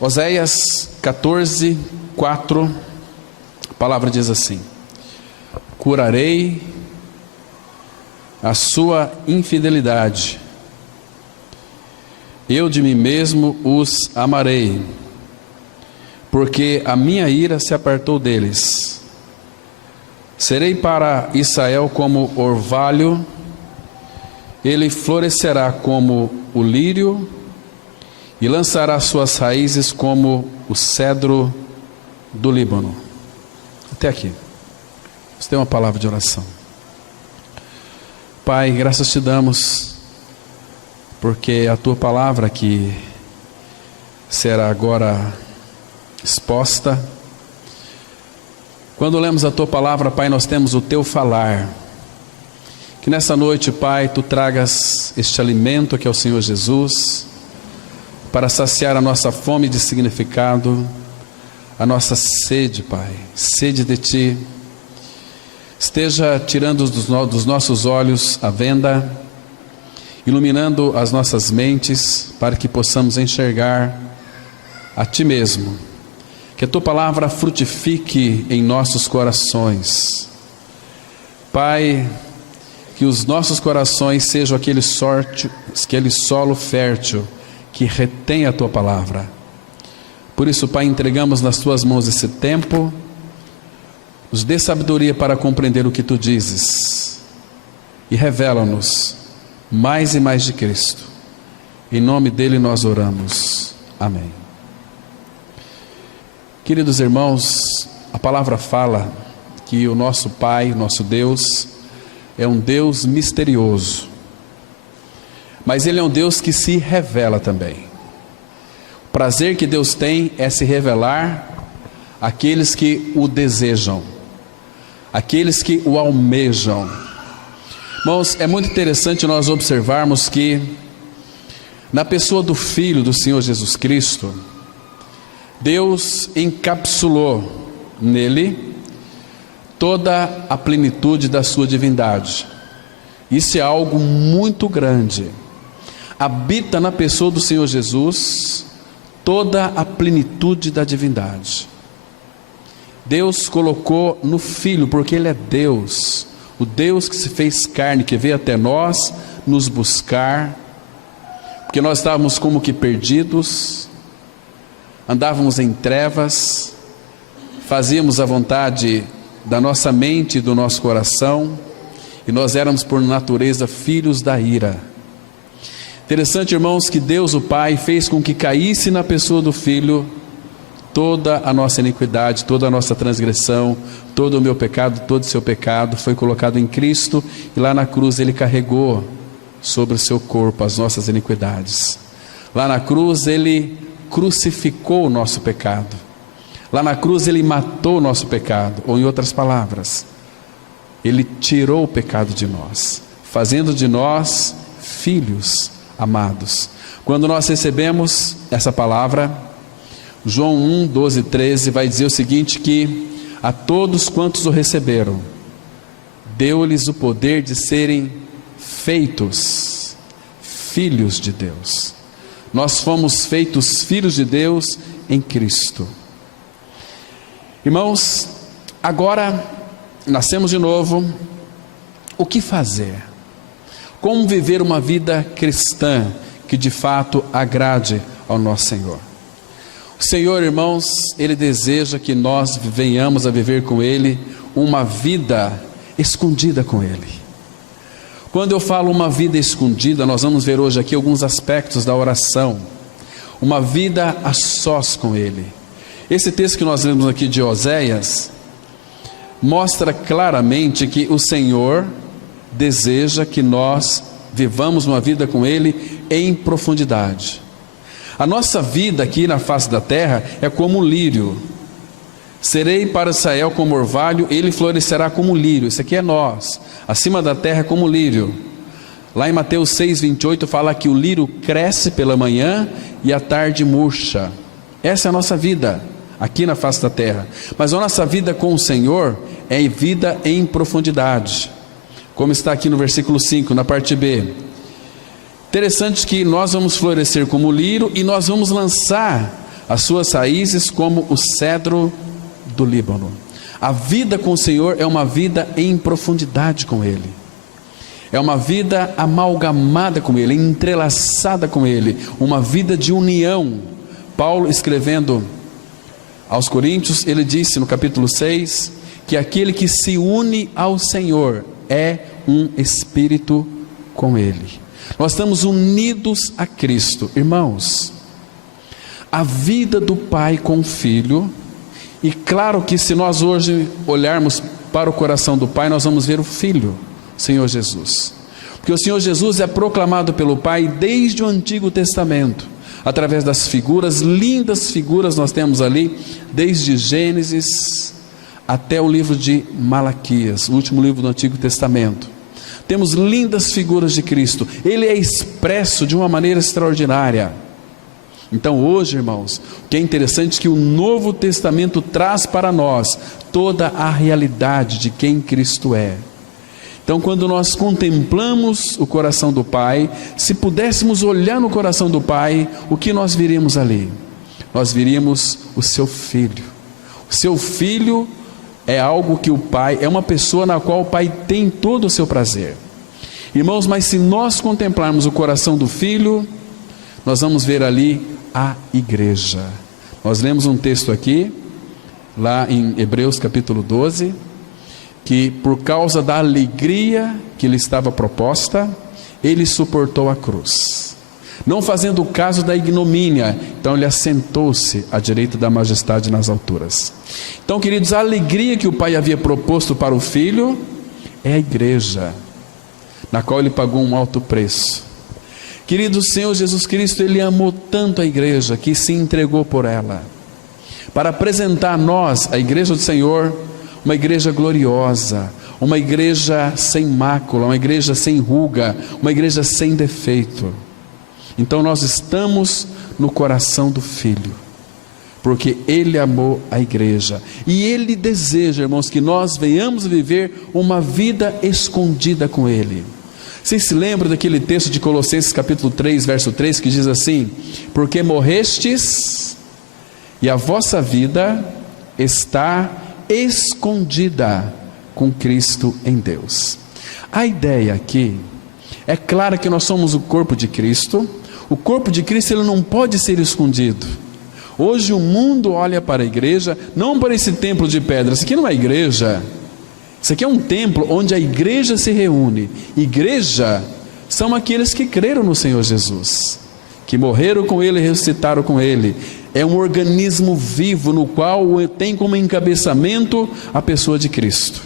Oséias 14, 4, a palavra diz assim: curarei a sua infidelidade, eu de mim mesmo os amarei, porque a minha ira se apartou deles. Serei para Israel como orvalho, ele florescerá como o lírio e lançará suas raízes como o cedro do Líbano. Até aqui. Você tem uma palavra de oração. Pai, graças te damos, porque a tua palavra que será agora exposta. Quando lemos a tua palavra, Pai, nós temos o teu falar. Que nessa noite, Pai, tu tragas este alimento que é o Senhor Jesus, para saciar a nossa fome de significado, a nossa sede, Pai, sede de Ti. Esteja tirando dos nossos olhos a venda, iluminando as nossas mentes, para que possamos enxergar a Ti mesmo. Que a Tua palavra frutifique em nossos corações. Pai, que os nossos corações sejam aquele solo fértil que retém a Tua palavra. Por isso, Pai, entregamos nas Tuas mãos esse tempo. Nos dê sabedoria para compreender o que Tu dizes e revela-nos mais e mais de Cristo. Em nome dele nós oramos. Amém. Queridos irmãos, a palavra fala que o nosso Pai, o nosso Deus, é um Deus misterioso. Mas Ele é um Deus que se revela também. O prazer que Deus tem é se revelar àqueles que o desejam, àqueles que o almejam. Irmãos, é muito interessante nós observarmos que na pessoa do Filho do Senhor Jesus Cristo, Deus encapsulou nele toda a plenitude da sua divindade. Isso é algo muito grande. Habita na pessoa do Senhor Jesus toda a plenitude da divindade. Deus colocou no Filho, porque Ele é Deus, o Deus que se fez carne, que veio até nós nos buscar, porque nós estávamos como que perdidos, andávamos em trevas, fazíamos a vontade da nossa mente e do nosso coração, e nós éramos por natureza filhos da ira. Interessante, irmãos, que Deus o Pai fez com que caísse na pessoa do Filho toda a nossa iniquidade, toda a nossa transgressão, todo o meu pecado, todo o seu pecado foi colocado em Cristo, e lá na cruz Ele carregou sobre o seu corpo as nossas iniquidades. Lá na cruz Ele crucificou o nosso pecado. Lá na cruz Ele matou o nosso pecado, ou em outras palavras, Ele tirou o pecado de nós, fazendo de nós filhos amados. Quando nós recebemos essa palavra, João 1, 12, 13 vai dizer o seguinte, que a todos quantos o receberam, deu-lhes o poder de serem feitos filhos de Deus. Nós fomos feitos filhos de Deus em Cristo. Irmãos, agora nascemos de novo. O que fazer? Como viver uma vida cristã que de fato agrade ao nosso Senhor? O Senhor, irmãos, Ele deseja que nós venhamos a viver com Ele uma vida escondida com Ele. Quando eu falo uma vida escondida, nós vamos ver hoje aqui alguns aspectos da oração. Uma vida a sós com Ele. Esse texto que nós lemos aqui de Oséias mostra claramente que o Senhor deseja que nós vivamos uma vida com Ele em profundidade. A nossa vida aqui na face da terra é como um lírio. Serei para Israel como orvalho, ele florescerá como lírio. Isso aqui é nós. Acima da terra é como lírio. Lá em Mateus 6, 28 fala que o lírio cresce pela manhã e à tarde murcha. Essa é a nossa vida aqui na face da terra. Mas a nossa vida com o Senhor é vida em profundidade, como está aqui no versículo 5, na parte B. Interessante que nós vamos florescer como lírio e nós vamos lançar as suas raízes como o cedro do Líbano. A vida com o Senhor é uma vida em profundidade com Ele, é uma vida amalgamada com Ele, entrelaçada com Ele, uma vida de união. Paulo, escrevendo aos Coríntios, ele disse no capítulo 6, que aquele que se une ao Senhor é um espírito com Ele. Nós estamos unidos a Cristo. Irmãos, a vida do Pai com o Filho, e claro que se nós hoje olharmos para o coração do Pai, nós vamos ver o Filho, o Senhor Jesus, porque o Senhor Jesus é proclamado pelo Pai desde o Antigo Testamento, através das figuras, lindas figuras nós temos ali, desde Gênesis até o livro de Malaquias, o último livro do Antigo Testamento. Temos lindas figuras de Cristo, Ele é expresso de uma maneira extraordinária. Então hoje, irmãos, o que é interessante é que o Novo Testamento traz para nós toda a realidade de quem Cristo é. Então, quando nós contemplamos o coração do Pai, se pudéssemos olhar no coração do Pai, o que nós viríamos ali? Nós viríamos o seu Filho. O seu Filho é algo que o Pai, é uma pessoa na qual o Pai tem todo o seu prazer. Irmãos, mas se nós contemplarmos o coração do Filho, nós vamos ver ali a igreja. Nós lemos um texto aqui, lá em Hebreus capítulo 12, que por causa da alegria que lhe estava proposta, ele suportou a cruz, não fazendo caso da ignomínia, então ele assentou-se à direita da majestade nas alturas. Então, queridos, a alegria que o Pai havia proposto para o Filho é a igreja, na qual ele pagou um alto preço. Querido, o Senhor Jesus Cristo, Ele amou tanto a igreja, que se entregou por ela, para apresentar a nós, a igreja do Senhor, uma igreja gloriosa, uma igreja sem mácula, uma igreja sem ruga, uma igreja sem defeito. Então nós estamos no coração do Filho, porque Ele amou a igreja, e Ele deseja, irmãos, que nós venhamos viver uma vida escondida com Ele. Vocês se lembram daquele texto de Colossenses capítulo 3, verso 3, que diz assim: porque morrestes, e a vossa vida está escondida com Cristo em Deus. A ideia aqui, é claro que nós somos o corpo de Cristo. O corpo de Cristo, ele não pode ser escondido. Hoje o mundo olha para a igreja, não para esse templo de pedra. Isso aqui não é igreja, isso aqui é um templo onde a igreja se reúne. Igreja são aqueles que creram no Senhor Jesus, que morreram com Ele e ressuscitaram com Ele. É um organismo vivo no qual tem como encabeçamento a pessoa de Cristo.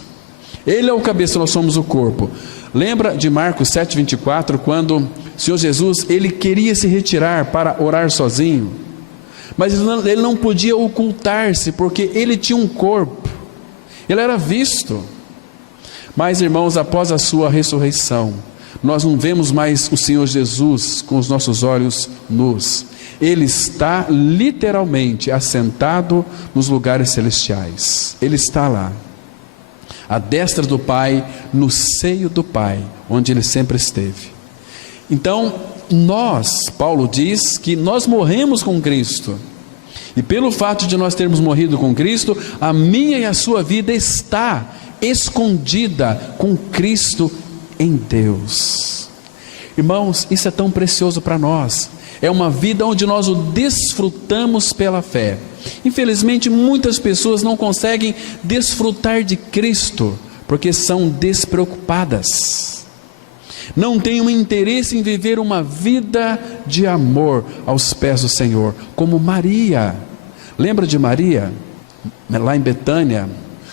Ele é o cabeça, nós somos o corpo. Lembra de Marcos 7,24, quando o Senhor Jesus, Ele queria se retirar para orar sozinho, mas Ele não podia ocultar-se, porque Ele tinha um corpo, Ele era visto. Mas, irmãos, após a sua ressurreição, nós não vemos mais o Senhor Jesus com os nossos olhos nus. Ele está literalmente assentado nos lugares celestiais. Ele está lá, à destra do Pai, no seio do Pai, onde Ele sempre esteve. Então, Paulo diz que nós morremos com Cristo, e pelo fato de nós termos morrido com Cristo, a minha e a sua vida está escondida com Cristo em Deus. Irmãos, isso é tão precioso para nós. É uma vida onde nós o desfrutamos pela fé. Infelizmente, muitas pessoas não conseguem desfrutar de Cristo, porque são despreocupadas, não têm um interesse em viver uma vida de amor aos pés do Senhor, como Maria. Lembra de Maria? Lá em Betânia,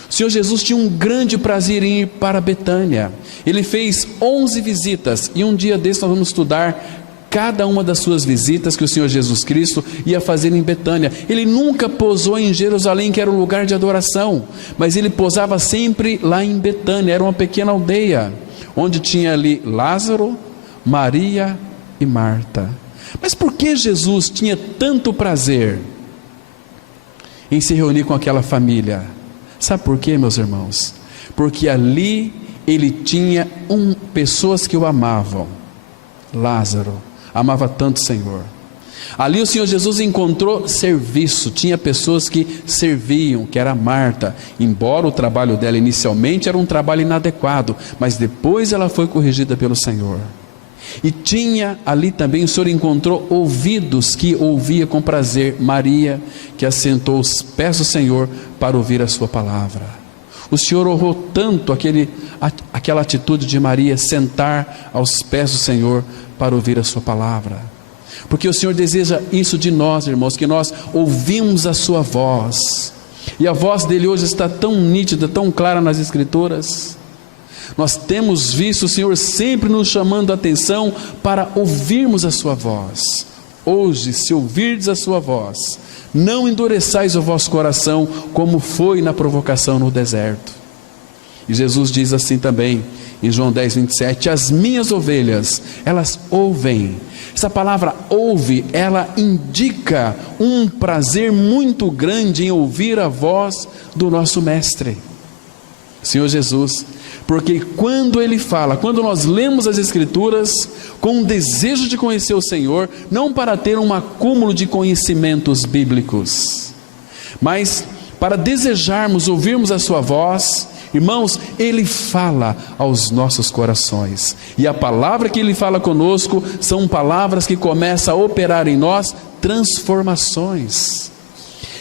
o Senhor Jesus tinha um grande prazer em ir para Betânia. Ele fez 11 visitas, e um dia desse nós vamos estudar cada uma das suas visitas que o Senhor Jesus Cristo ia fazer em Betânia. Ele nunca pousou em Jerusalém, que era o lugar de adoração, mas ele pousava sempre lá em Betânia. Era uma pequena aldeia, onde tinha ali Lázaro, Maria e Marta. Mas por que Jesus tinha tanto prazer em se reunir com aquela família? Sabe por quê, meus irmãos? Porque ali ele tinha pessoas que o amavam. Lázaro amava tanto o Senhor. Ali o Senhor Jesus encontrou serviço, tinha pessoas que serviam, que era Marta, embora o trabalho dela inicialmente era um trabalho inadequado, mas depois ela foi corrigida pelo Senhor. E tinha ali também, o Senhor encontrou ouvidos que ouvia com prazer, Maria, que assentou aos pés do Senhor para ouvir a sua palavra. O Senhor honrou tanto aquela atitude de Maria, sentar aos pés do Senhor para ouvir a sua palavra, porque o Senhor deseja isso de nós, irmãos, que nós ouvimos a sua voz, e a voz dele hoje está tão nítida, tão clara nas Escrituras. Nós temos visto o Senhor sempre nos chamando a atenção para ouvirmos a sua voz. Hoje, se ouvirdes a sua voz, não endureçais o vosso coração, como foi na provocação no deserto. E Jesus diz assim também, em João 10, 27, as minhas ovelhas, elas ouvem. Essa palavra ouve, ela indica um prazer muito grande em ouvir a voz do nosso Mestre, Senhor Jesus. Porque quando Ele fala, quando nós lemos as Escrituras com um desejo de conhecer o Senhor, não para ter um acúmulo de conhecimentos bíblicos, mas para desejarmos ouvirmos a sua voz, irmãos, Ele fala aos nossos corações, e a palavra que Ele fala conosco, são palavras que começam a operar em nós transformações,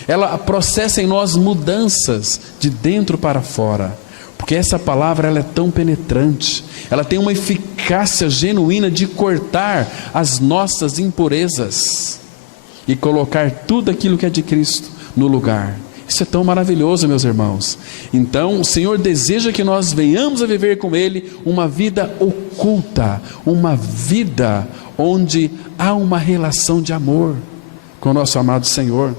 ela processa em nós mudanças de dentro para fora, porque essa palavra ela é tão penetrante, ela tem uma eficácia genuína de cortar as nossas impurezas, e colocar tudo aquilo que é de Cristo no lugar. Isso é tão maravilhoso, meus irmãos. Então o Senhor deseja que nós venhamos a viver com Ele uma vida oculta, uma vida onde há uma relação de amor com o nosso amado Senhor.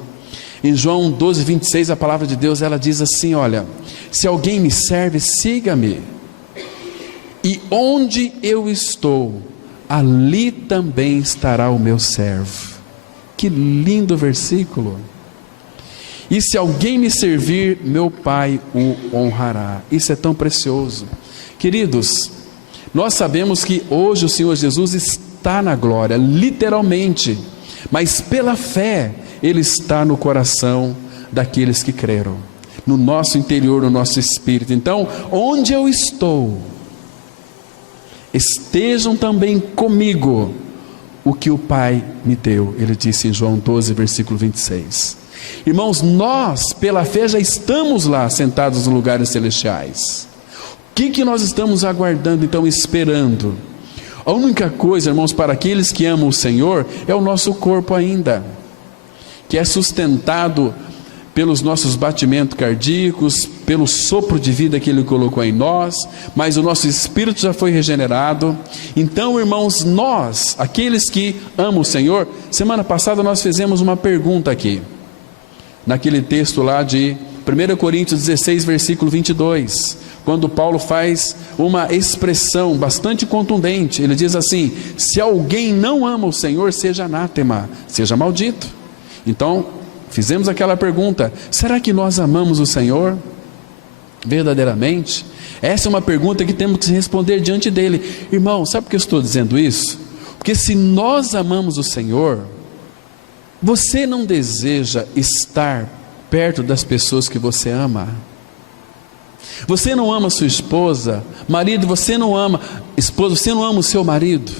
Em João 12, 26, a palavra de Deus, ela diz assim, olha, se alguém me serve, siga-me, e onde eu estou, ali também estará o meu servo. Que lindo versículo. E se alguém me servir, meu Pai o honrará. Isso é tão precioso. Queridos, nós sabemos que hoje o Senhor Jesus está na glória, literalmente, mas pela fé, Ele está no coração daqueles que creram, no nosso interior, no nosso espírito. Então, onde eu estou, estejam também comigo o que o Pai me deu, Ele disse em João 12, versículo 26. Irmãos, nós pela fé já estamos lá, sentados nos lugares celestiais. O que nós estamos aguardando, então, esperando? A única coisa, irmãos, para aqueles que amam o Senhor, é o nosso corpo ainda, que é sustentado pelos nossos batimentos cardíacos, pelo sopro de vida que Ele colocou em nós, mas o nosso espírito já foi regenerado. Então, irmãos, nós, aqueles que amam o Senhor, semana passada nós fizemos uma pergunta aqui, naquele texto lá de 1 Coríntios 16, versículo 22, quando Paulo faz uma expressão bastante contundente, ele diz assim, se alguém não ama o Senhor, seja anátema, seja maldito. Então, fizemos aquela pergunta, será que nós amamos o Senhor verdadeiramente? Essa é uma pergunta que temos que responder diante dele. Irmão, sabe por que eu estou dizendo isso? Porque se nós amamos o Senhor, você não deseja estar perto das pessoas que você ama? Você não ama sua esposa? Marido, você não ama esposa, você não ama o seu marido?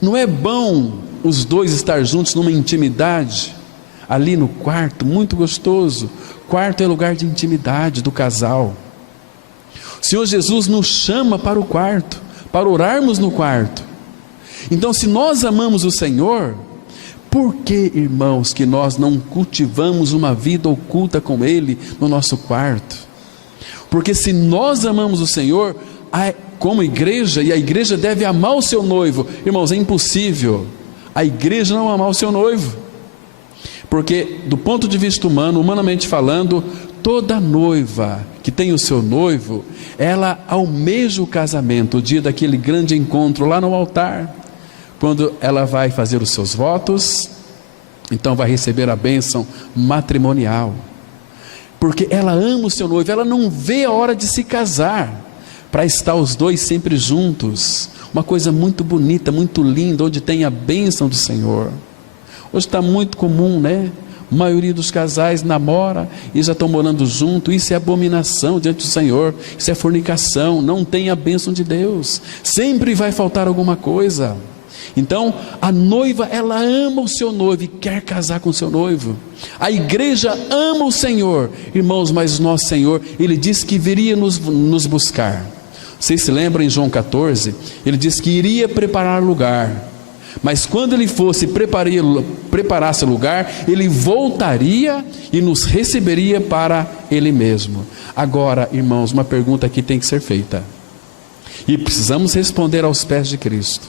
Não é bom os dois estar juntos numa intimidade? Ali no quarto, muito gostoso. Quarto é lugar de intimidade do casal. O Senhor Jesus nos chama para o quarto, para orarmos no quarto. Então, se nós amamos o Senhor, por que, irmãos, que nós não cultivamos uma vida oculta com Ele no nosso quarto? Porque se nós amamos o Senhor, como igreja, e a igreja deve amar o seu noivo, irmãos, é impossível a igreja não amar o seu noivo, porque do ponto de vista humano, humanamente falando, toda noiva que tem o seu noivo, ela almeja o casamento, o dia daquele grande encontro lá no altar, quando ela vai fazer os seus votos, então vai receber a bênção matrimonial, porque ela ama o seu noivo, ela não vê a hora de se casar, para estar os dois sempre juntos, uma coisa muito bonita, muito linda, onde tem a bênção do Senhor, Hoje está muito comum, né? A maioria dos casais namora e já estão morando junto. Isso é abominação diante do Senhor. Isso é fornicação. Não tem a bênção de Deus. Sempre vai faltar alguma coisa. Então, a noiva, ela ama o seu noivo e quer casar com o seu noivo. A igreja ama o Senhor, irmãos, mas nosso Senhor, Ele disse que viria nos buscar. Vocês se lembram em João 14? Ele disse que iria preparar lugar. Mas quando Ele fosse preparasse lugar, Ele voltaria e nos receberia para Ele mesmo. Agora, irmãos, uma pergunta aqui tem que ser feita. E precisamos responder aos pés de Cristo.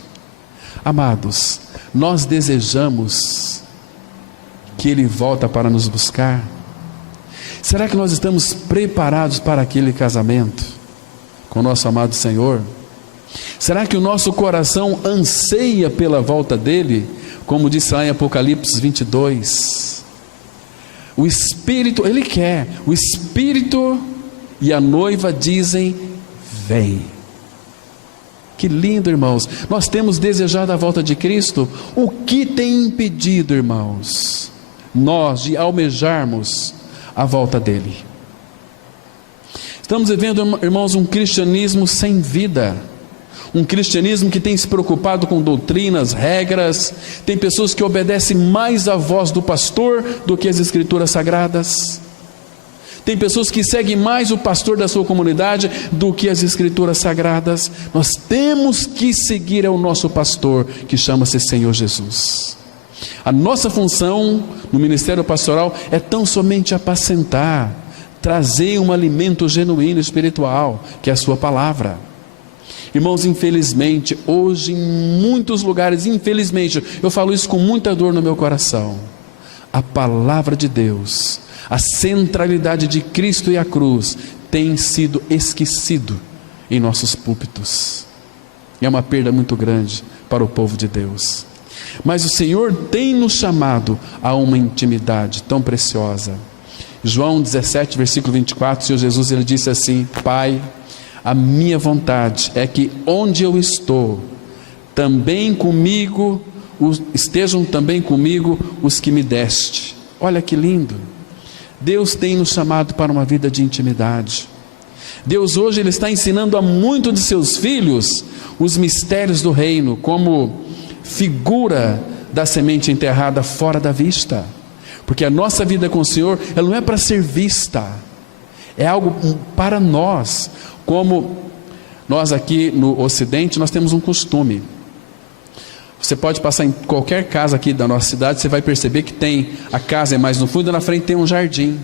Amados, nós desejamos que Ele volta para nos buscar? Será que nós estamos preparados para aquele casamento com o nosso amado Senhor? Será que o nosso coração anseia pela volta dEle? Como disse lá em Apocalipse 22. O Espírito, Ele quer. O Espírito e a noiva dizem: vem. Que lindo, irmãos. Nós temos desejado a volta de Cristo. O que tem impedido, irmãos, nós de almejarmos a volta dEle? Estamos vivendo, irmãos, um cristianismo sem vida. Um cristianismo que tem se preocupado com doutrinas, regras. Tem pessoas que obedecem mais à voz do pastor do que as escrituras sagradas. Tem pessoas que seguem mais o pastor da sua comunidade do que as escrituras sagradas. Nós temos que seguir ao nosso pastor, que chama-se Senhor Jesus. A nossa função no ministério pastoral é tão somente apacentar, trazer um alimento genuíno espiritual, que é a sua palavra. Irmãos, infelizmente, hoje em muitos lugares, infelizmente, eu falo isso com muita dor no meu coração, a palavra de Deus, a centralidade de Cristo e a cruz, tem sido esquecido em nossos púlpitos. É uma perda muito grande para o povo de Deus. Mas o Senhor tem nos chamado a uma intimidade tão preciosa. João 17, versículo 24, o Senhor Jesus, Ele disse assim: Pai, a minha vontade é que onde eu estou, estejam também comigo os que me deste. Olha que lindo. Deus tem nos chamado para uma vida de intimidade. Deus hoje Ele está ensinando a muitos de seus filhos os mistérios do reino, como figura da semente enterrada fora da vista. Porque a nossa vida com o Senhor, ela não é para ser vista, é algo para nós. Como nós aqui no Ocidente, nós temos um costume. Você pode passar em qualquer casa aqui da nossa cidade, você vai perceber que a casa é mais no fundo e na frente tem um jardim.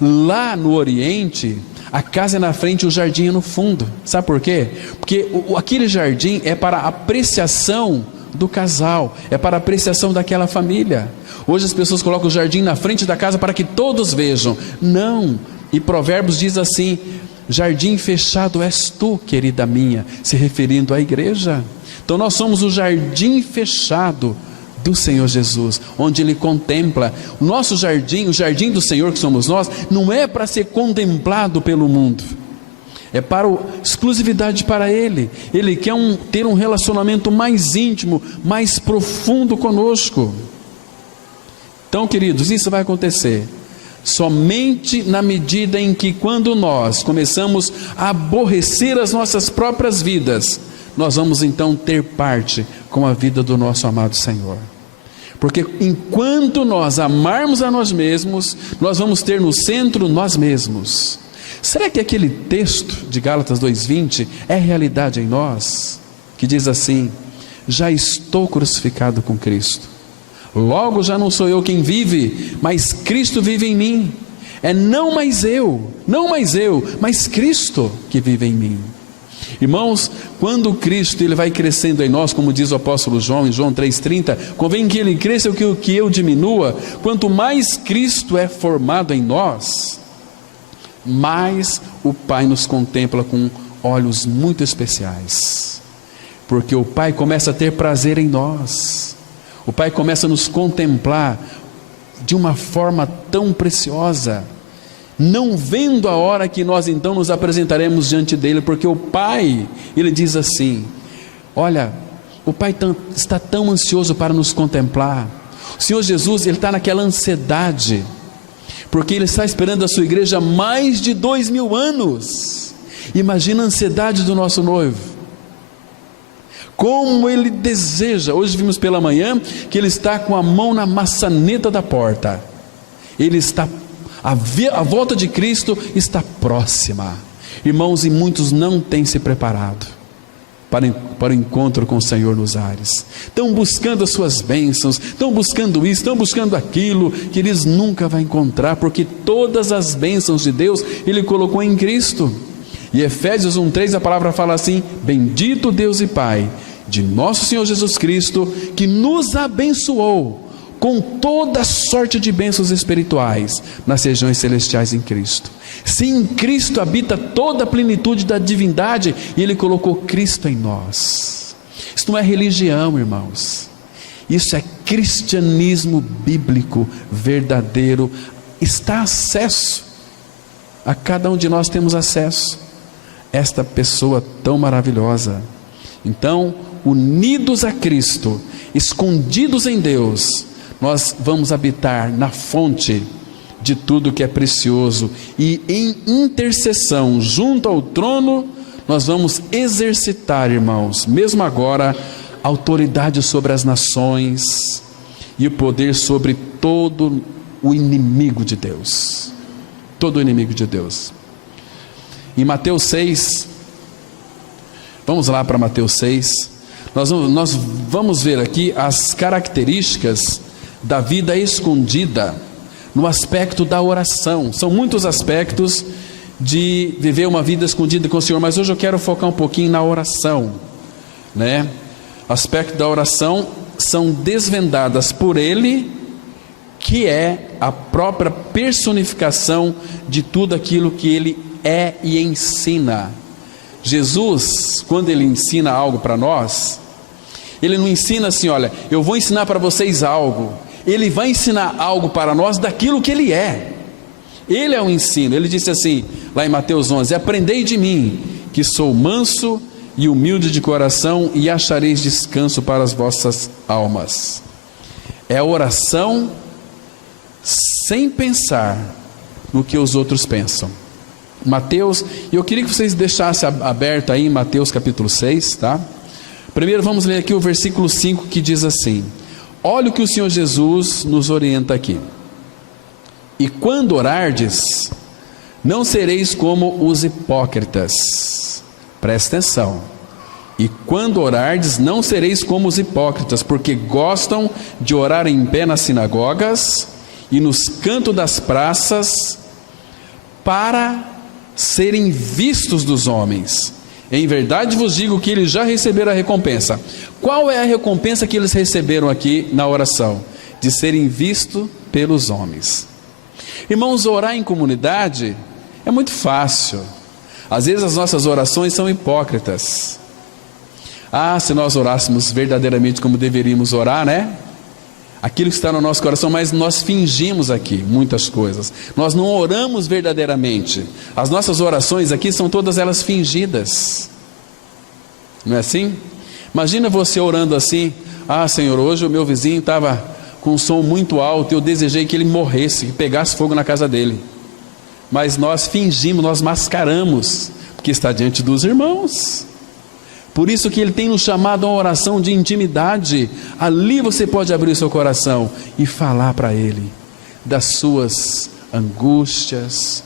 Lá no Oriente, a casa é na frente e o jardim é no fundo. Sabe por quê? Porque aquele jardim é para apreciação do casal, é para apreciação daquela família. Hoje as pessoas colocam o jardim na frente da casa para que todos vejam. Não. E Provérbios diz assim: jardim fechado és tu, querida minha, se referindo à igreja. Então nós somos o jardim fechado do Senhor Jesus, onde Ele contempla. O nosso jardim, o jardim do Senhor que somos nós, não é para ser contemplado pelo mundo, é para exclusividade para Ele. Ele quer ter um relacionamento mais íntimo, mais profundo conosco. Então, queridos, isso vai acontecer somente na medida em que, quando nós começamos a aborrecer as nossas próprias vidas, nós vamos então ter parte com a vida do nosso amado Senhor. Porque enquanto nós amarmos a nós mesmos, nós vamos ter no centro nós mesmos. Será que aquele texto de Gálatas 2:20 é realidade em nós? Que diz assim: já estou crucificado com Cristo, logo já não sou eu quem vive, mas Cristo vive em mim. É não mais eu, mas Cristo que vive em mim. Irmãos, quando Cristo ele vai crescendo em nós, como diz o apóstolo João em João 3,30, convém que Ele cresça e que eu diminua. Quanto mais Cristo é formado em nós, mais o Pai nos contempla com olhos muito especiais, porque o Pai começa a ter prazer em nós. O Pai começa a nos contemplar de uma forma tão preciosa, não vendo a hora que nós então nos apresentaremos diante dele, porque o Pai, ele diz assim: olha, o Pai está tão ansioso para nos contemplar, O Senhor Jesus, Ele está naquela ansiedade, porque Ele está esperando a sua igreja há mais de 2000 anos. Imagina a ansiedade do nosso noivo, como Ele deseja. Hoje vimos pela manhã que Ele está com a mão na maçaneta da porta. Ele está, a volta de Cristo está próxima, irmãos, e muitos não têm se preparado para o encontro com o Senhor nos ares. Estão buscando as suas bênçãos, estão buscando isso, estão buscando aquilo, que eles nunca vão encontrar, porque todas as bênçãos de Deus Ele colocou em Cristo. E Efésios 1:3, a palavra fala assim: bendito Deus e Pai de nosso Senhor Jesus Cristo, que nos abençoou com toda sorte de bênçãos espirituais nas regiões celestiais em Cristo. Sim, em Cristo habita toda a plenitude da divindade, e Ele colocou Cristo em nós. Isso não é religião, irmãos, isso é cristianismo bíblico verdadeiro. Está acesso, a cada um de nós temos acesso a esta pessoa tão maravilhosa. Então, unidos a Cristo, escondidos em Deus, nós vamos habitar na fonte de tudo que é precioso, e em intercessão junto ao trono, nós vamos exercitar, irmãos, mesmo agora, autoridade sobre as nações e o poder sobre todo o inimigo de Deus. Todo o inimigo de Deus. Em Mateus 6, vamos lá para Mateus 6, nós vamos ver aqui as características da vida escondida no aspecto da oração. São muitos aspectos de viver uma vida escondida com o Senhor, mas hoje eu quero focar um pouquinho na oração, né? Aspecto da oração são desvendadas por Ele, que é a própria personificação de tudo aquilo que Ele é e ensina. Jesus, quando Ele ensina algo para nós, Ele não ensina assim: olha, eu vou ensinar para vocês algo. Ele vai ensinar algo para nós daquilo que Ele é. Ele é o ensino. Ele disse assim, lá em Mateus 11: aprendei de mim, que sou manso e humilde de coração, e achareis descanso para as vossas almas. É a oração sem pensar no que os outros pensam. Mateus, e eu queria que vocês deixassem aberto aí em Mateus capítulo 6, tá? Primeiro vamos ler aqui o versículo 5, que diz assim: olha o que o Senhor Jesus nos orienta aqui: e quando orardes, não sereis como os hipócritas. Presta atenção. E quando orardes, não sereis como os hipócritas, porque gostam de orar em pé nas sinagogas e nos cantos das praças, para serem vistos dos homens. Em verdade vos digo que eles já receberam a recompensa. Qual é a recompensa que eles receberam aqui na oração? De serem vistos pelos homens. Irmãos, orar em comunidade é muito fácil. Às vezes as nossas orações são hipócritas. Se nós orássemos verdadeiramente como deveríamos orar, né? Aquilo que está no nosso coração, mas nós fingimos aqui muitas coisas. Nós não oramos verdadeiramente. As nossas orações aqui são todas elas fingidas. Não é assim? Imagina você orando assim: Senhor, hoje o meu vizinho estava com um som muito alto, eu desejei que ele morresse, que pegasse fogo na casa dele. Mas nós fingimos, nós mascaramos, porque está diante dos irmãos. Por isso que Ele tem nos chamado a uma oração de intimidade. Ali você pode abrir o seu coração e falar para Ele das suas angústias,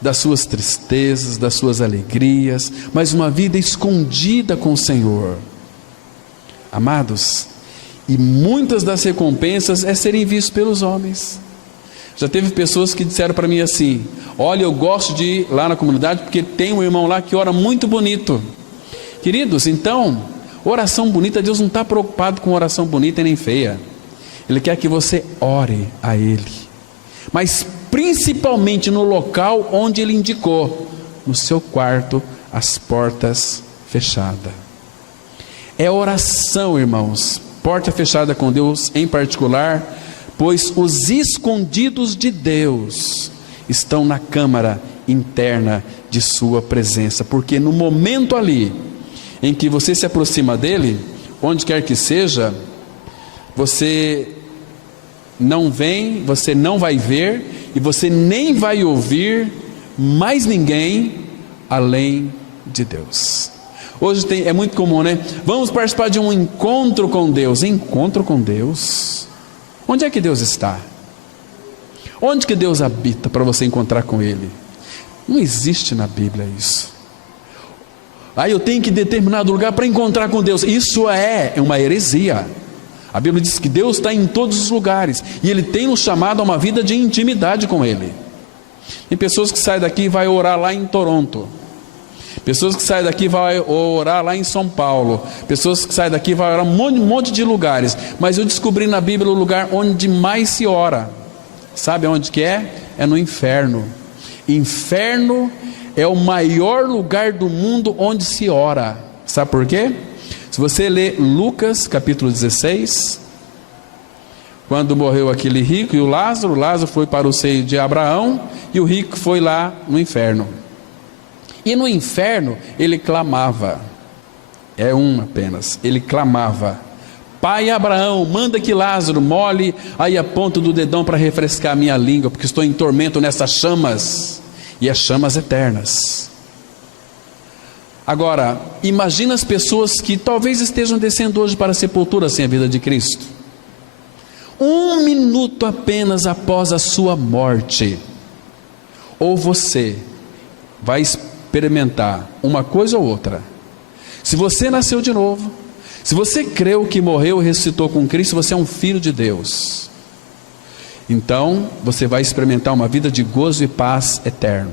das suas tristezas, das suas alegrias, mas uma vida escondida com o Senhor. Amados, e muitas das recompensas é serem vistos pelos homens. Já teve pessoas que disseram para mim assim: olha, eu gosto de ir lá na comunidade porque tem um irmão lá que ora muito bonito. Queridos, então, oração bonita, Deus não está preocupado com oração bonita e nem feia. Ele quer que você ore a Ele, mas principalmente no local onde Ele indicou, no seu quarto, as portas fechadas. É oração, irmãos, porta fechada com Deus em particular, pois os escondidos de Deus estão na câmara interna de sua presença, porque no momento ali em que você se aproxima dele, onde quer que seja, você não vem, você não vai ver, e você nem vai ouvir mais ninguém além de Deus. Hoje é muito comum, né? Vamos participar de um encontro com Deus. Encontro com Deus? Onde é que Deus está? Onde que Deus habita para você encontrar com Ele? Não existe na Bíblia isso. Eu tenho que ir em determinado lugar para encontrar com Deus. Isso é uma heresia. A Bíblia diz que Deus está em todos os lugares, e Ele tem nos chamado a uma vida de intimidade com Ele. Tem pessoas que saem daqui e vão orar lá em Toronto. Pessoas que saem daqui e vão orar lá em São Paulo. Pessoas que saem daqui e vão orar em um monte de lugares. Mas eu descobri na Bíblia o lugar onde mais se ora. Sabe onde que é? É no inferno. Inferno é o maior lugar do mundo onde se ora. Sabe por quê? Se você ler Lucas capítulo 16, quando morreu aquele rico e o Lázaro foi para o seio de Abraão, e o rico foi lá no inferno. E no inferno ele clamava, apenas, ele clamava: Pai Abraão, manda que Lázaro molhe aí a ponta do dedão para refrescar a minha língua, porque estou em tormento nessas chamas, e as chamas eternas. Agora, imagina as pessoas que talvez estejam descendo hoje para a sepultura sem a vida de Cristo. 1 minuto apenas após a sua morte, ou você vai experimentar uma coisa ou outra. Se você nasceu de novo, se você creu que morreu e ressuscitou com Cristo, você é um filho de Deus. Então você vai experimentar uma vida de gozo e paz eterno.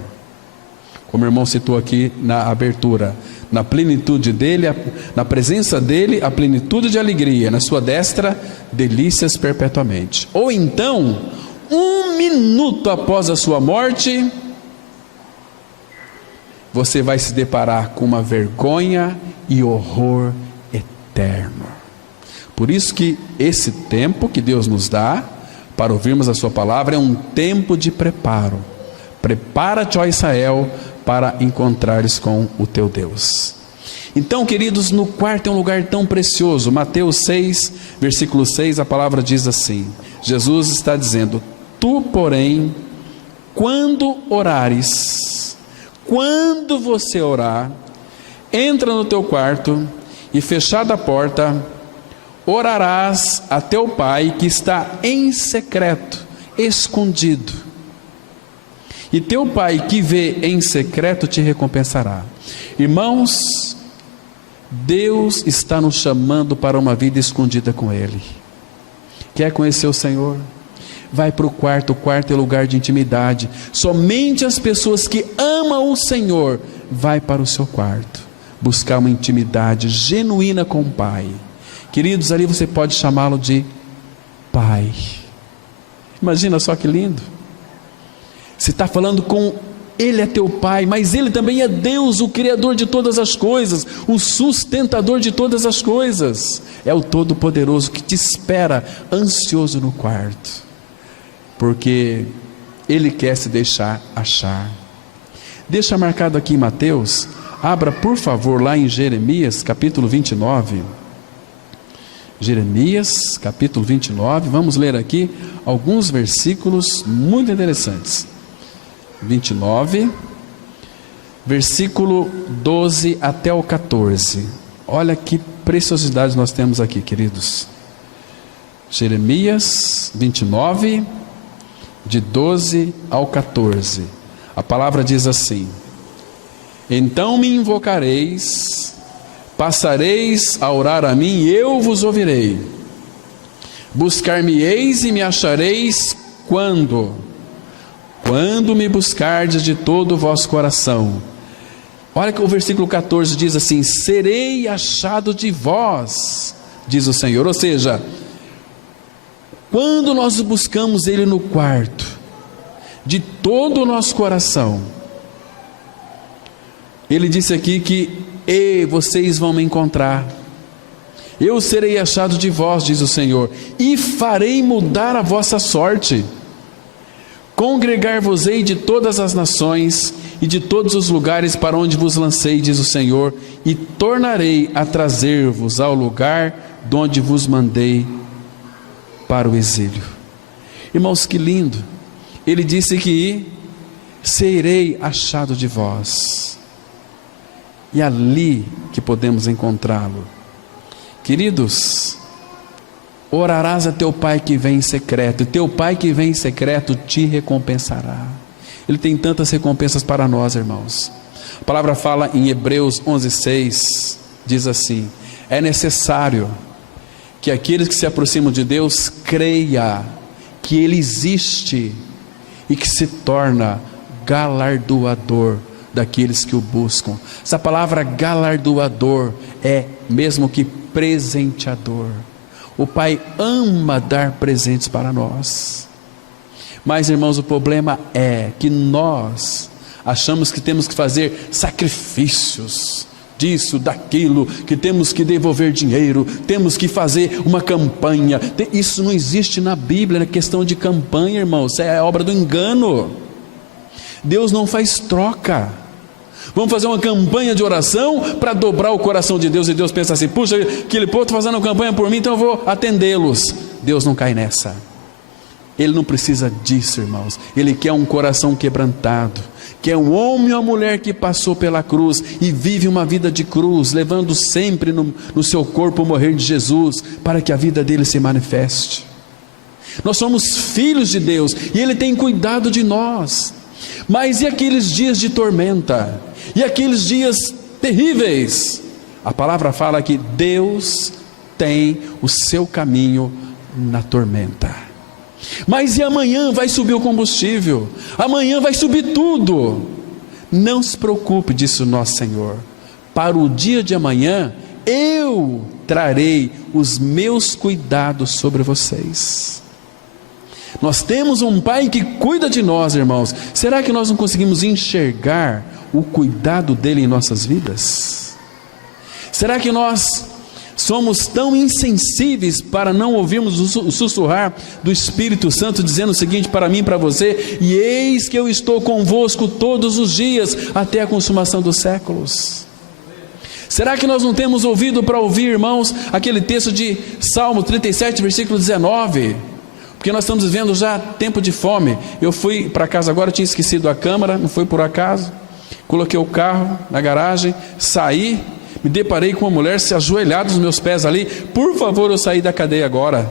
Como o irmão citou aqui na abertura, na plenitude dele, na presença dele, a plenitude de alegria, na sua destra, delícias perpetuamente. Ou então, 1 minuto após a sua morte, você vai se deparar com uma vergonha e horror eterno. Por isso que esse tempo que Deus nos dá para ouvirmos a sua palavra é um tempo de preparo. Prepara-te, ó Israel, para encontrares com o teu Deus. Então, queridos, no quarto é um lugar tão precioso. Mateus 6, versículo 6, a palavra diz assim: Jesus está dizendo: tu, porém, quando orares, quando você orar, entra no teu quarto e, fechada a porta, orarás a teu Pai que está em secreto, escondido. E teu Pai que vê em secreto te recompensará. Irmãos, Deus está nos chamando para uma vida escondida com Ele. Quer conhecer o Senhor? Vai para o quarto é lugar de intimidade. Somente as pessoas que amam o Senhor vai para o seu quarto, buscar uma intimidade genuína com o Pai. Queridos, ali você pode chamá-lo de Pai. Imagina só que lindo. Você está falando com Ele, é teu Pai, mas Ele também é Deus, o Criador de todas as coisas, o sustentador de todas as coisas. É o Todo-Poderoso que te espera ansioso no quarto, porque Ele quer se deixar achar. Deixa marcado aqui em Mateus. Abra por favor lá em Jeremias capítulo 29. Jeremias capítulo 29. Vamos ler aqui alguns versículos muito interessantes. 29, versículo 12 até o 14. Olha que preciosidade nós temos aqui, queridos. Jeremias 29, de 12 ao 14. A palavra diz assim: então me invocareis, passareis a orar a mim, e eu vos ouvirei. Buscar-me-eis e me achareis quando me buscardes de todo o vosso coração. Olha que o versículo 14 diz assim: serei achado de vós, diz o Senhor. Ou seja, quando nós buscamos Ele no quarto, de todo o nosso coração, Ele disse aqui que vocês vão me encontrar. Eu serei achado de vós, diz o Senhor, e farei mudar a vossa sorte. Congregar-vos-ei de todas as nações e de todos os lugares para onde vos lancei, diz o Senhor, e tornarei a trazer-vos ao lugar de onde vos mandei para o exílio. Irmãos, que lindo. Ele disse que serei achado de vós. E é ali que podemos encontrá-lo. Queridos, orarás a teu Pai que vem em secreto, e teu Pai que vem em secreto te recompensará. Ele tem tantas recompensas para nós, irmãos. A palavra fala em Hebreus 11:6, diz assim: é necessário que aqueles que se aproximam de Deus creia que Ele existe e que se torna galardoador daqueles que o buscam. Essa palavra galardoador é mesmo que presenteador. O Pai ama dar presentes para nós. Mas, irmãos, o problema é que nós achamos que temos que fazer sacrifícios, disso, daquilo, que temos que devolver dinheiro, temos que fazer uma campanha. Isso não existe na Bíblia, na questão de campanha, irmãos. Isso é obra do engano. Deus não faz troca. Vamos fazer uma campanha de oração para dobrar o coração de Deus, e Deus pensa assim: puxa, aquele povo está fazendo campanha por mim, então eu vou atendê-los. Deus não cai nessa. Ele não precisa disso, irmãos. Ele quer um coração quebrantado, quer um homem ou uma mulher que passou pela cruz e vive uma vida de cruz, levando sempre no seu corpo o morrer de Jesus, para que a vida dele se manifeste. Nós somos filhos de Deus e Ele tem cuidado de nós. Mas e aqueles dias de tormenta? E aqueles dias terríveis? A palavra fala que Deus tem o seu caminho na tormenta. Mas e amanhã vai subir o combustível, amanhã vai subir tudo. Não se preocupe, disse o nosso Senhor, para o dia de amanhã eu trarei os meus cuidados sobre vocês. Nós temos um Pai que cuida de nós, irmãos. Será que nós não conseguimos enxergar o cuidado dele em nossas vidas? Será que nós somos tão insensíveis para não ouvirmos o sussurrar do Espírito Santo dizendo o seguinte para mim e para você: e eis que eu estou convosco todos os dias até a consumação dos séculos? Será que nós não temos ouvido para ouvir, irmãos, aquele texto de Salmo 37, versículo 19? Porque nós estamos vivendo já tempo de fome. Eu fui para casa agora, eu tinha esquecido a câmera, não foi por acaso. Coloquei o carro na garagem, saí, me deparei com uma mulher se ajoelhada nos meus pés ali: por favor, eu saí da cadeia agora,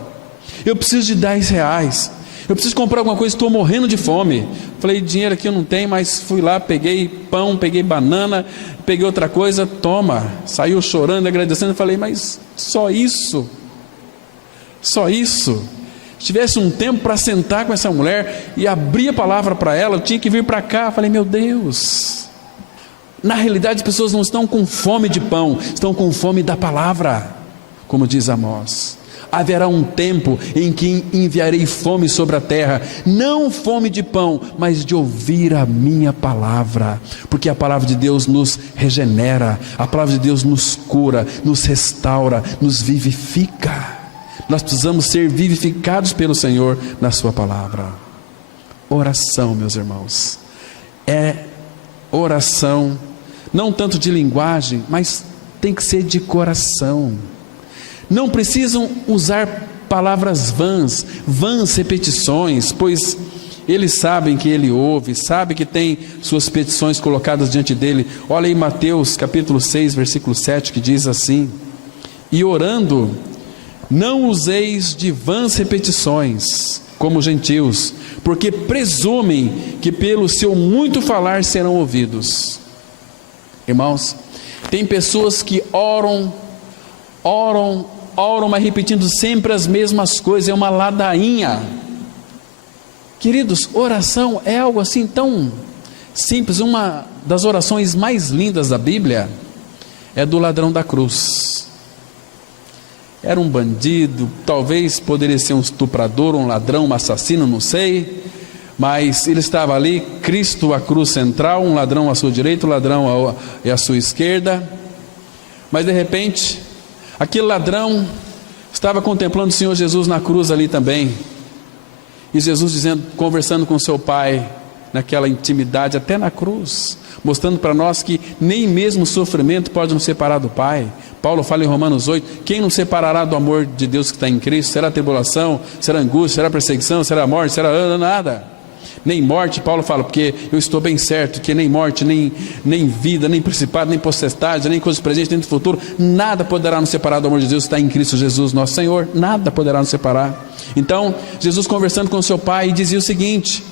eu preciso de R$10, eu preciso comprar alguma coisa, estou morrendo de fome. Falei: dinheiro aqui eu não tenho, mas fui lá, peguei pão, peguei banana, peguei outra coisa, toma. Saiu chorando, agradecendo. Falei: mas só isso? Só isso? Se tivesse um tempo para sentar com essa mulher e abrir a palavra para ela, eu tinha que vir para cá. Falei: meu Deus. Na realidade, as pessoas não estão com fome de pão, estão com fome da palavra, como diz Amós. Haverá um tempo em que enviarei fome sobre a terra, não fome de pão, mas de ouvir a minha palavra, porque a palavra de Deus nos regenera, a palavra de Deus nos cura, nos restaura, nos vivifica. Nós precisamos ser vivificados pelo Senhor na sua palavra. Oração, meus irmãos, é oração, não tanto de linguagem, mas tem que ser de coração. Não precisam usar palavras vãs repetições, pois eles sabem que Ele ouve, sabe que tem suas petições colocadas diante dEle. Olha aí Mateus capítulo 6, versículo 7, que diz assim: e orando, não useis de vãs repetições, como gentios, porque presumem que pelo seu muito falar serão ouvidos. Irmãos, tem pessoas que oram, mas repetindo sempre as mesmas coisas, é uma ladainha. Queridos, oração é algo assim tão simples. Uma das orações mais lindas da Bíblia é do ladrão da cruz. Era um bandido, talvez poderia ser um estuprador, um ladrão, um assassino, não sei, mas ele estava ali, Cristo a cruz central, um ladrão à sua direita, um ladrão à sua esquerda. Mas de repente, aquele ladrão estava contemplando o Senhor Jesus na cruz ali também, e Jesus dizendo, conversando com seu pai: naquela intimidade, até na cruz, mostrando para nós que nem mesmo o sofrimento pode nos separar do Pai. Paulo fala em Romanos 8, quem nos separará do amor de Deus que está em Cristo? Será tribulação, será angústia, será perseguição, será morte, será nada. Nem morte, Paulo fala, porque eu estou bem certo que nem morte, nem vida, nem principado, nem potestade, nem coisas presentes, nem do futuro, nada poderá nos separar do amor de Deus que está em Cristo Jesus, nosso Senhor. Nada poderá nos separar. Então, Jesus conversando com seu pai, dizia o seguinte: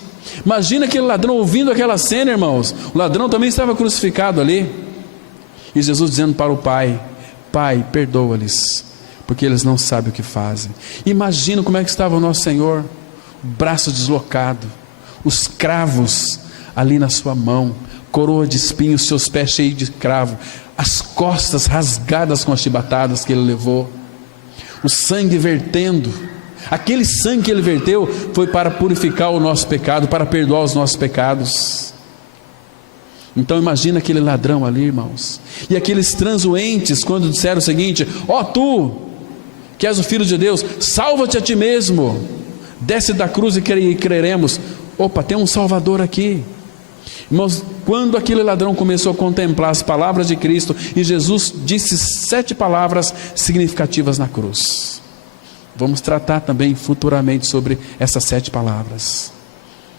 imagina aquele ladrão ouvindo aquela cena, irmãos. O ladrão também estava crucificado ali. E Jesus dizendo para o pai: Pai, perdoa-lhes, porque eles não sabem o que fazem. Imagina como é que estava o nosso Senhor, o braço deslocado, os cravos ali na sua mão, coroa de espinhos, seus pés cheios de cravo, as costas rasgadas com as chibatadas que ele levou, o sangue vertendo. Aquele sangue que ele verteu foi para purificar o nosso pecado, para perdoar os nossos pecados. Então imagina aquele ladrão ali, irmãos, e aqueles transuentes quando disseram o seguinte: ó, tu que és o Filho de Deus, salva-te a ti mesmo, desce da cruz e creremos. Opa, tem um Salvador aqui. Irmãos, quando aquele ladrão começou a contemplar as palavras de Cristo, e Jesus disse 7 palavras significativas na cruz. Vamos tratar também futuramente sobre essas 7 palavras,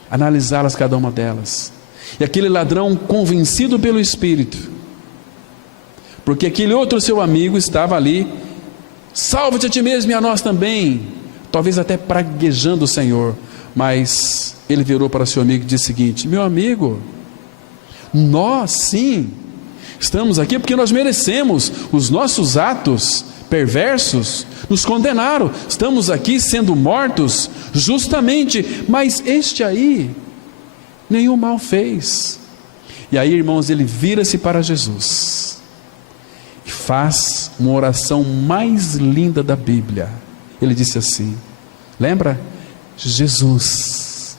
analisá-las, cada uma delas. E aquele ladrão, convencido pelo Espírito, porque aquele outro seu amigo estava ali: salva-te a ti mesmo e a nós também, talvez até praguejando o Senhor, mas ele virou para seu amigo e disse o seguinte: meu amigo, nós sim estamos aqui porque nós merecemos, os nossos atos perversos nos condenaram, estamos aqui sendo mortos justamente, mas este aí nenhum mal fez. E aí, irmãos, ele vira-se para Jesus e faz uma oração mais linda da Bíblia. Ele disse assim, lembra? Jesus,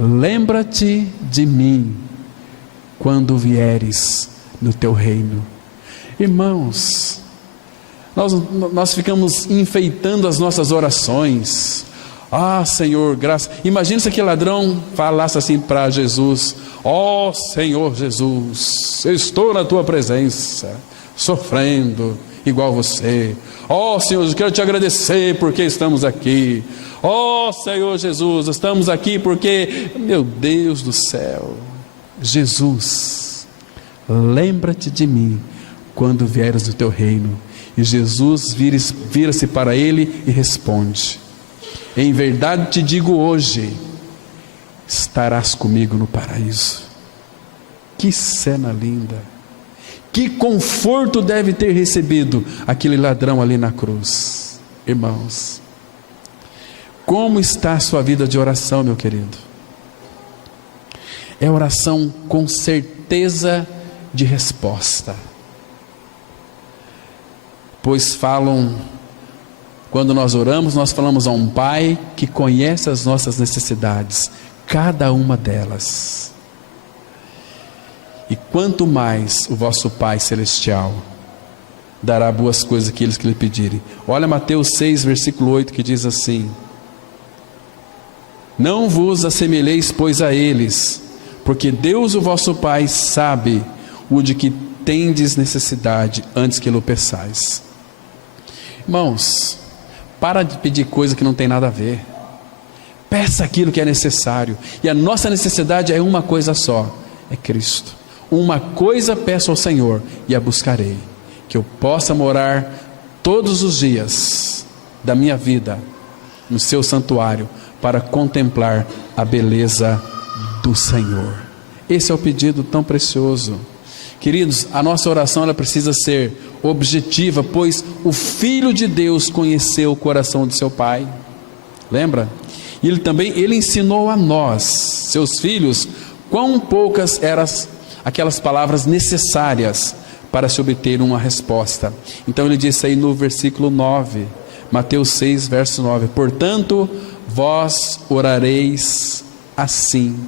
lembra-te de mim quando vieres no teu reino. Irmãos, nós ficamos enfeitando as nossas orações. Ah, Senhor, graça. Imagina se aquele ladrão falasse assim para Jesus: ó Senhor Jesus, eu estou na tua presença, sofrendo igual você. Ó Senhor, eu quero te agradecer porque estamos aqui. Ó Senhor Jesus, estamos aqui porque, meu Deus do céu, Jesus, lembra-te de mim quando vieres do teu reino. E Jesus vira-se para ele e responde: em verdade te digo hoje, estarás comigo no paraíso. Que cena linda, que conforto deve ter recebido aquele ladrão ali na cruz. Irmãos, como está a sua vida de oração, meu querido? É oração com certeza de resposta, pois quando nós oramos, nós falamos a um Pai que conhece as nossas necessidades, cada uma delas. E quanto mais o vosso Pai Celestial dará boas coisas àqueles que lhe pedirem. Olha Mateus 6, versículo 8, que diz assim: não vos assemelheis, pois, a eles, porque Deus o vosso Pai sabe o de que tendes necessidade antes que lhe peçais. Irmãos, para de pedir coisa que não tem nada a ver. Peça aquilo que é necessário. E a nossa necessidade é uma coisa só: é Cristo. Uma coisa peço ao Senhor e a buscarei, que eu possa morar todos os dias da minha vida no seu santuário, para contemplar a beleza do Senhor. Esse é o pedido tão precioso. Queridos, a nossa oração ela precisa ser objetiva, pois o Filho de Deus conheceu o coração de seu Pai. Lembra? E ele ensinou a nós, seus filhos, quão poucas eram aquelas palavras necessárias para se obter uma resposta. Então ele disse aí no versículo 9, Mateus 6, verso 9: portanto, vós orareis assim.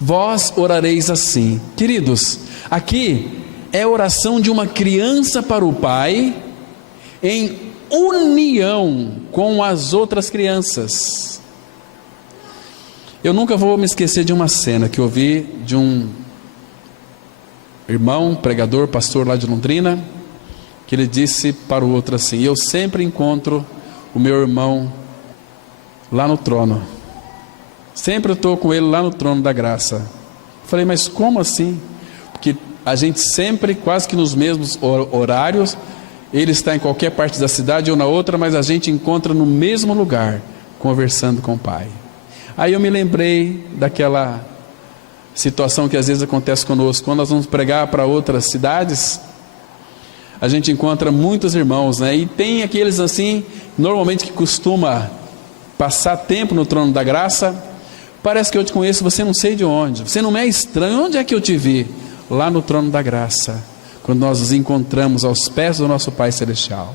Vós orareis assim. Queridos, aqui é a oração de uma criança para o pai, em união com as outras crianças. Eu nunca vou me esquecer de uma cena que eu vi de um irmão, pregador, pastor lá de Londrina, que ele disse para o outro assim: eu sempre encontro o meu irmão lá no trono, sempre estou com ele lá no trono da graça. Eu falei, mas como assim? Porque a gente sempre, quase que nos mesmos horários, ele está em qualquer parte da cidade ou na outra, mas a gente encontra no mesmo lugar, conversando com o Pai. Aí eu me lembrei daquela situação que às vezes acontece conosco, quando nós vamos pregar para outras cidades, a gente encontra muitos irmãos, né? E tem aqueles assim, normalmente que costuma passar tempo no trono da graça. Parece que eu te conheço, você não sei de onde, você não me é estranho, onde é que eu te vi? Lá no trono da graça, quando nós nos encontramos aos pés do nosso Pai Celestial.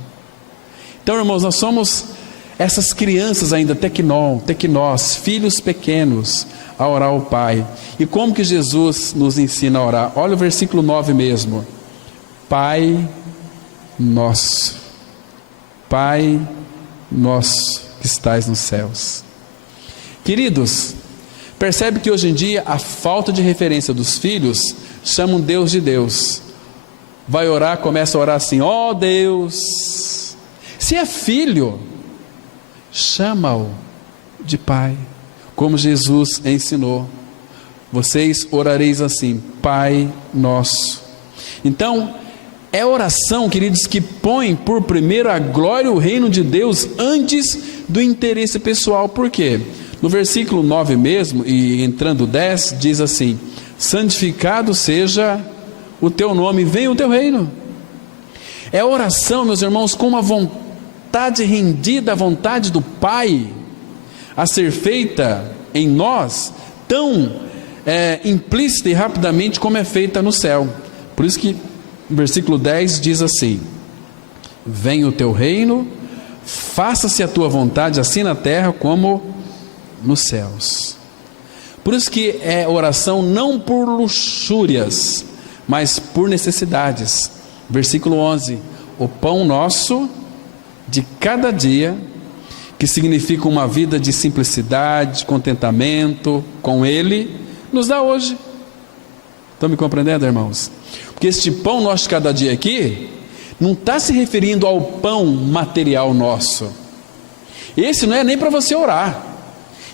Então, irmãos, nós somos essas crianças ainda, tecnós, filhos pequenos, a orar ao Pai. E como que Jesus nos ensina a orar? Olha o versículo 9 mesmo: Pai nosso, Pai nosso que estais nos céus. Queridos, percebe que hoje em dia a falta de referência dos filhos chamam Deus de Deus. Vai orar, começa a orar assim: ó Deus. Se é filho, chama-o de Pai, como Jesus ensinou. Vocês orareis assim: Pai nosso. Então, é oração, queridos, que põe por primeiro a glória e o reino de Deus antes do interesse pessoal. Por quê? No versículo 9 mesmo, e entrando 10, diz assim: santificado seja o teu nome, venha o teu reino. É oração, meus irmãos, com uma vontade rendida à vontade do Pai, a ser feita em nós, tão implícita e rapidamente como é feita no céu. Por isso que o versículo 10 diz assim: venha o teu reino, faça-se a tua vontade, assim na terra como nos céus. Por isso que é oração não por luxúrias, mas por necessidades. Versículo 11: o pão nosso de cada dia, que significa uma vida de simplicidade, contentamento com Ele, nos dá hoje. Estão me compreendendo, irmãos? Porque este pão nosso de cada dia aqui, não está se referindo ao pão material nosso. Esse não é nem para você orar.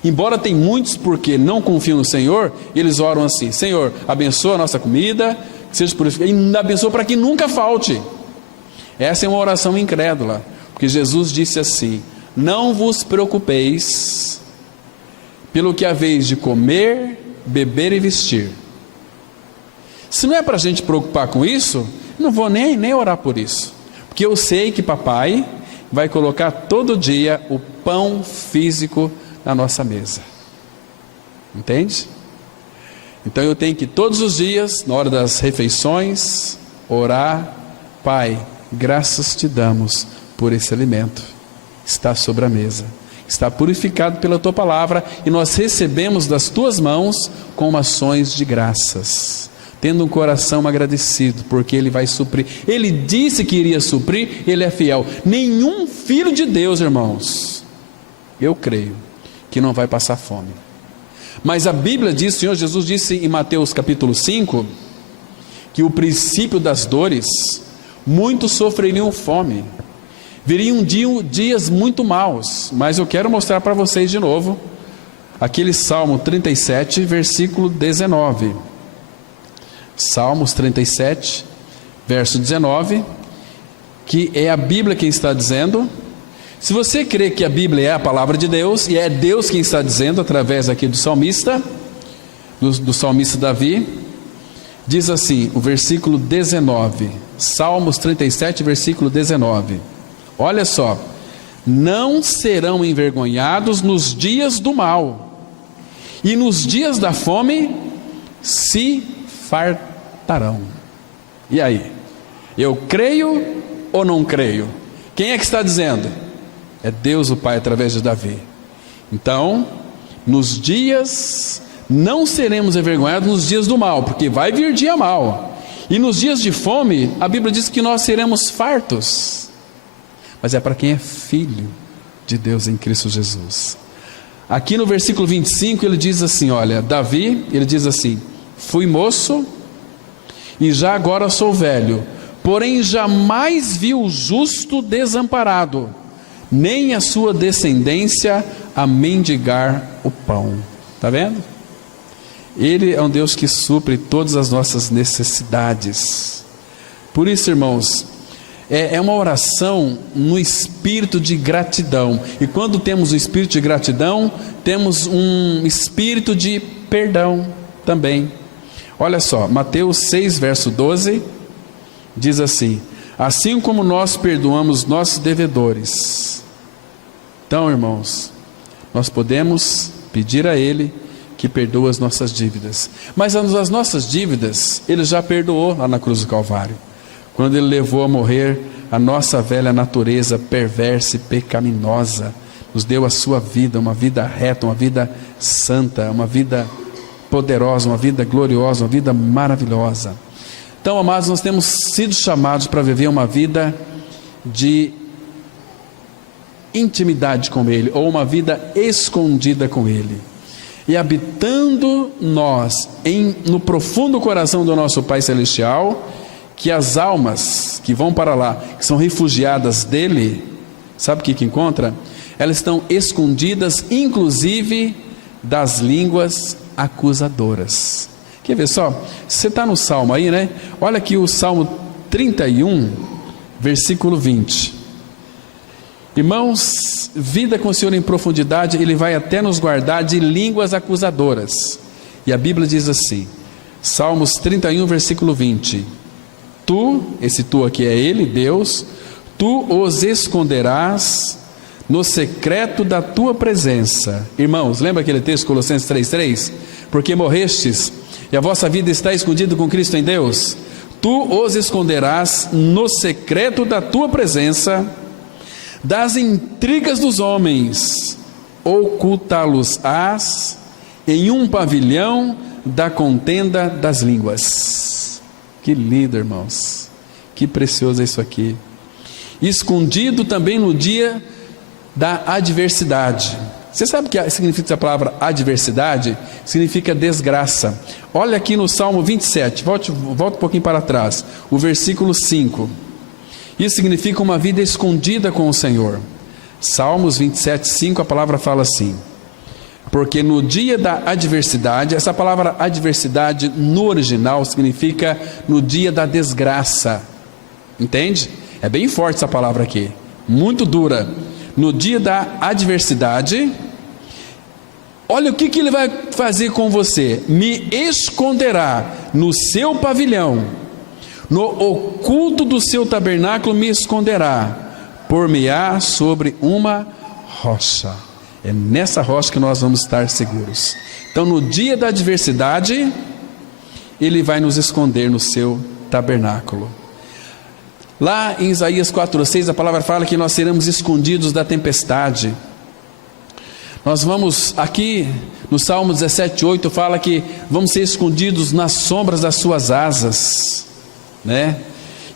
Embora tem muitos, porque não confiam no Senhor, eles oram assim: Senhor, abençoa a nossa comida, que seja purificada, e abençoa para que nunca falte. Essa é uma oração incrédula, porque Jesus disse assim: não vos preocupeis pelo que haveis de comer, beber e vestir. Se não é para a gente preocupar com isso, não vou nem orar por isso, porque eu sei que papai vai colocar todo dia o pão físico na nossa mesa. Entende? Então eu tenho que todos os dias, na hora das refeições, orar: Pai, graças te damos por esse alimento, está sobre a mesa, está purificado pela tua palavra, e nós recebemos das tuas mãos com ações de graças, tendo um coração agradecido, porque Ele vai suprir. Ele disse que iria suprir, Ele é fiel. Nenhum filho de Deus, irmãos, eu creio que não vai passar fome. Mas a Bíblia diz, o Senhor Jesus disse em Mateus capítulo 5, que o princípio das dores, muitos sofreriam fome, viriam dias muito maus. Mas eu quero mostrar para vocês de novo aquele Salmo 37, versículo 19. Salmos 37, verso 19, que é a Bíblia quem está dizendo. Se você crê que a Bíblia é a palavra de Deus, e é Deus quem está dizendo através aqui do salmista, do salmista Davi, diz assim, o versículo 19, Salmos 37, versículo 19, olha só: não serão envergonhados nos dias do mal, e nos dias da fome se fartarão. E aí? Eu creio ou não creio? Quem é que está dizendo? É Deus o Pai através de Davi. Então, nos dias, não seremos envergonhados nos dias do mal, porque vai vir dia mal. E nos dias de fome, a Bíblia diz que nós seremos fartos. Mas é para quem é filho de Deus em Cristo Jesus. Aqui no versículo 25 ele diz assim, olha, Davi, ele diz assim: fui moço e já agora sou velho, porém jamais vi o justo desamparado, nem a sua descendência a mendigar o pão. Está vendo? Ele é um Deus que supre todas as nossas necessidades. Por isso, irmãos, é uma oração no espírito de gratidão. E quando temos o espírito de gratidão, temos um espírito de perdão também. Olha só, Mateus 6, verso 12, diz assim: assim como nós perdoamos nossos devedores. Então, irmãos, nós podemos pedir a Ele que perdoa as nossas dívidas. Mas as nossas dívidas, Ele já perdoou lá na cruz do Calvário, quando Ele levou a morrer a nossa velha natureza perversa e pecaminosa, nos deu a sua vida, uma vida reta, uma vida santa, uma vida poderosa, uma vida gloriosa, uma vida maravilhosa. Então, amados, nós temos sido chamados para viver uma vida de intimidade com Ele, ou uma vida escondida com Ele. E habitando nós no profundo coração do nosso Pai Celestial, que as almas que vão para lá, que são refugiadas dele, sabe o que encontra? Elas estão escondidas, inclusive, das línguas acusadoras. Quer ver só? Você está no Salmo aí, né? Olha aqui o Salmo 31, versículo 20. Irmãos, vida com o Senhor em profundidade, Ele vai até nos guardar de línguas acusadoras. E a Bíblia diz assim, Salmos 31, versículo 20: tu, esse tu aqui é Ele, Deus, tu os esconderás no secreto da tua presença. Irmãos, lembra aquele texto, Colossenses 3,3? Porque morrestes, e a vossa vida está escondida com Cristo em Deus. Tu os esconderás no secreto da tua presença, das intrigas dos homens, ocultá-los-ás em um pavilhão da contenda das línguas. Que lindo, irmãos, que precioso é isso aqui. Escondido também no dia da adversidade. Você sabe o que significa essa palavra adversidade? Significa desgraça. Olha aqui no Salmo 27, volta um pouquinho para trás, o versículo 5. Isso significa uma vida escondida com o Senhor. Salmos 27, 5, a palavra fala assim: porque no dia da adversidade, essa palavra adversidade no original significa no dia da desgraça. Entende? É bem forte essa palavra aqui, muito dura. No dia da adversidade, olha o que Ele vai fazer com você: me esconderá no seu pavilhão, no oculto do seu tabernáculo me esconderá, por-me-á sobre uma rocha. É nessa rocha que nós vamos estar seguros. Então, no dia da adversidade, Ele vai nos esconder no seu tabernáculo. Lá em Isaías 4,6, a palavra fala que nós seremos escondidos da tempestade. Nós vamos, aqui no Salmo 17,8, fala que vamos ser escondidos nas sombras das suas asas, né?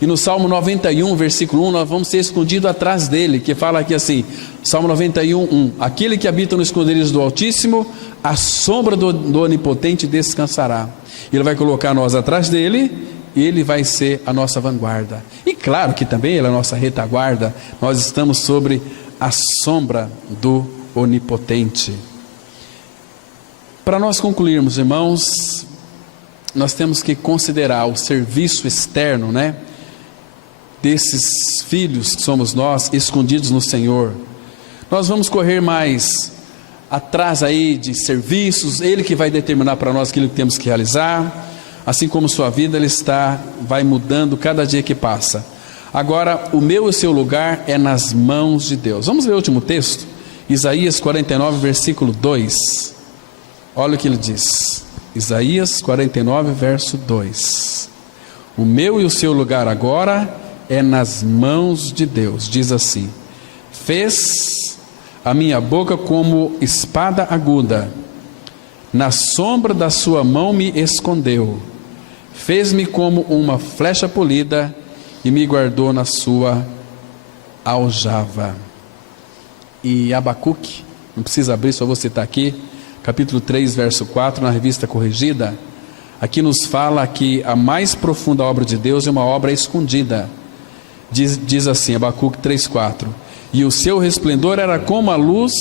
E no Salmo 91, versículo 1, nós vamos ser escondidos atrás dele, que fala aqui assim, Salmo 91, 1: aquele que habita no esconderijo do Altíssimo, a sombra do Onipotente descansará. Ele vai colocar nós atrás dele, e Ele vai ser a nossa vanguarda. E claro que também Ele é a nossa retaguarda. Nós estamos sobre a sombra do Onipotente. Para nós concluirmos, irmãos, nós temos que considerar o serviço externo, né, desses filhos que somos nós, escondidos no Senhor. Nós vamos correr mais atrás aí de serviços, Ele que vai determinar para nós aquilo que temos que realizar. Assim como sua vida, Ele vai mudando cada dia que passa. Agora, o meu e o seu lugar é nas mãos de Deus. Vamos ver o último texto, Isaías 49, versículo 2. Olha o que ele diz, Isaías 49, verso 2: o meu e o seu lugar agora é nas mãos de Deus. Diz assim: fez a minha boca como espada aguda, na sombra da sua mão me escondeu, fez-me como uma flecha polida e me guardou na sua aljava. E Abacuque, não precisa abrir, só vou citar aqui, capítulo 3, verso 4, na revista corrigida. Aqui nos fala que a mais profunda obra de Deus é uma obra escondida. Diz assim, Abacuque 3,4: e o seu resplendor era como a luz,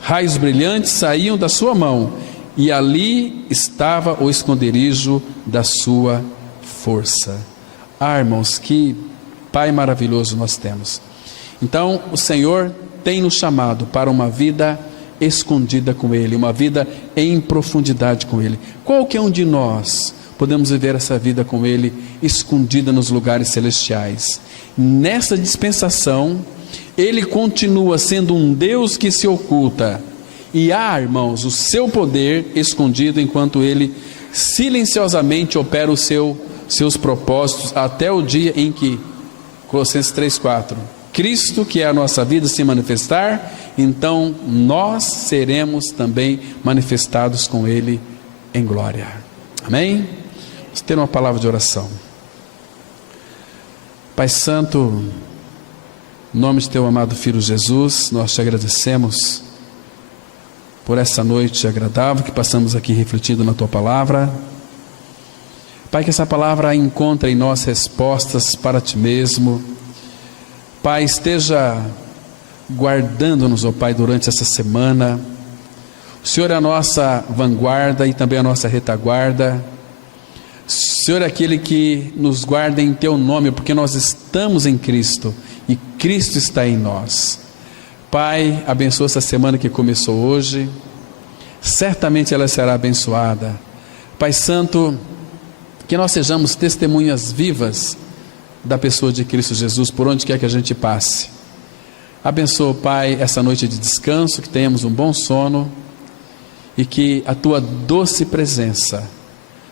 raios brilhantes saíam da sua mão, e ali estava o esconderijo da sua força. Irmãos, que Pai maravilhoso nós temos. Então o Senhor tem nos chamado para uma vida escondida com Ele, uma vida em profundidade com Ele. Qualquer um de nós podemos viver essa vida com Ele, escondida nos lugares celestiais. Nessa dispensação, Ele continua sendo um Deus que se oculta, e há, irmãos, o seu poder escondido, enquanto Ele silenciosamente opera seus propósitos, até o dia em que, Colossenses 3,4, Cristo, que é a nossa vida, se manifestar, então nós seremos também manifestados com Ele em glória. Amém? Vamos ter uma palavra de oração. Pai Santo, em nome de Teu amado Filho Jesus, nós Te agradecemos por essa noite agradável que passamos aqui refletindo na Tua palavra. Pai, que essa palavra encontre em nós respostas para Ti mesmo. Pai, esteja guardando-nos, ó Pai, durante essa semana. O Senhor é a nossa vanguarda e também a nossa retaguarda. O Senhor é aquele que nos guarda em Teu nome, porque nós estamos em Cristo e Cristo está em nós. Pai, abençoa essa semana que começou hoje, certamente ela será abençoada. Pai Santo, que nós sejamos testemunhas vivas da pessoa de Cristo Jesus, por onde quer que a gente passe. Abençoa, Pai, essa noite de descanso, que tenhamos um bom sono, e que a Tua doce presença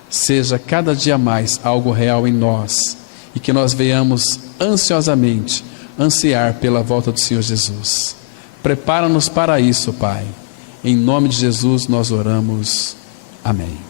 seja cada dia mais algo real em nós, e que nós venhamos ansiosamente ansiar pela volta do Senhor Jesus. Prepara-nos para isso, Pai. Em nome de Jesus nós oramos. Amém.